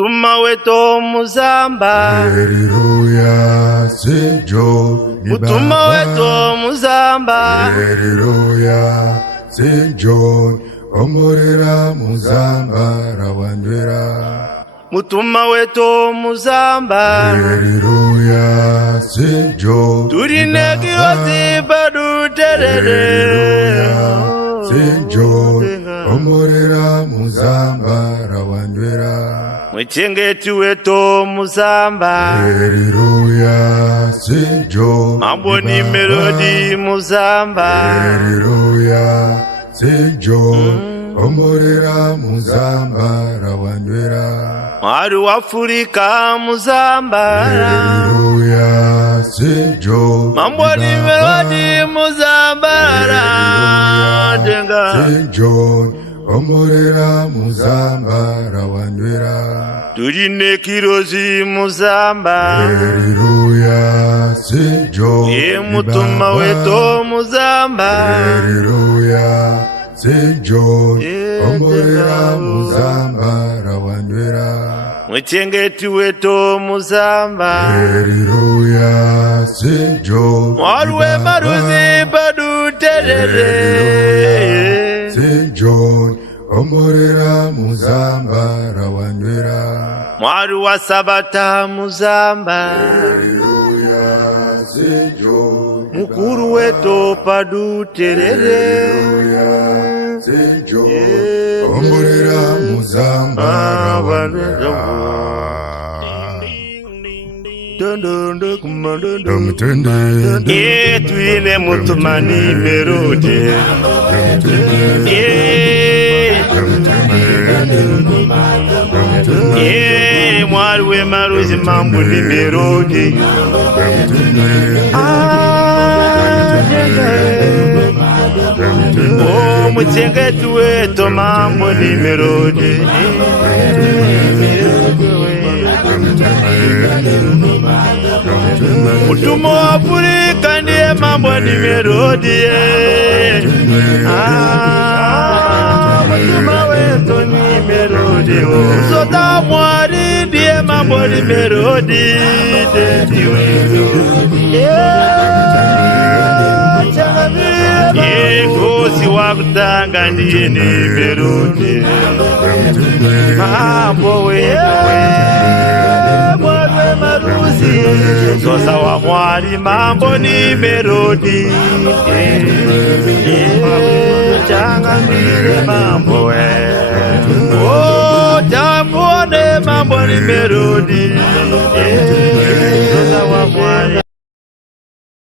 Mutuma wetu muzamba. Haleluya, St. John. Mutuma wetu muzamba. Haleluya, St. John. Omorera muzamba rawandwera. Mutuma wetu muzamba. Haleluya, St. John. Turine kiyosi badu terere. Haleluya, St. John. Omorera muzamba rawandwera. Mwichengeti wetu muzamba. Haleluya, St. John. Mambo ni melodi muzamba. Haleluya, St. John. Omorera muzamba rawandwera. Mwari wa Afrika muzamba. Haleluya, St. John. Mambo ni melodi muzamba. Haleluya, St. John. Omorera muzamba rawandwera. Turine kirozi muzamba. Haleluya, St. John. Mutuma wetu muzamba. Haleluya, St. John. Omorera muzamba rawandwera. Mwichengeti wetu muzamba. Haleluya, St. John. Mwarwe maruzi badu terere. St. John. Omorera muzamba rawandwera. Mwari wa Sabata muzamba. Haleluya, St. John. Mukuru wetu padu terere. Haleluya, St. John. Omorera muzamba rawandwera. Tuine mutumani merode. Mwari we maruzi mambo ni merode. Mwichengeti wetu mambo ni merode. Mutuma wa Afrika ndiye mambo ni melodi. Mutuma wetu ni melodi. Sota mwari ndiye mambo ni melodi. Kosi wa kutanga ndiye ni melodi. Mambo wewe maruzi zosa wa mwari mambo ni melodi. Changambire mambo we. Jambone mambo ni melodi.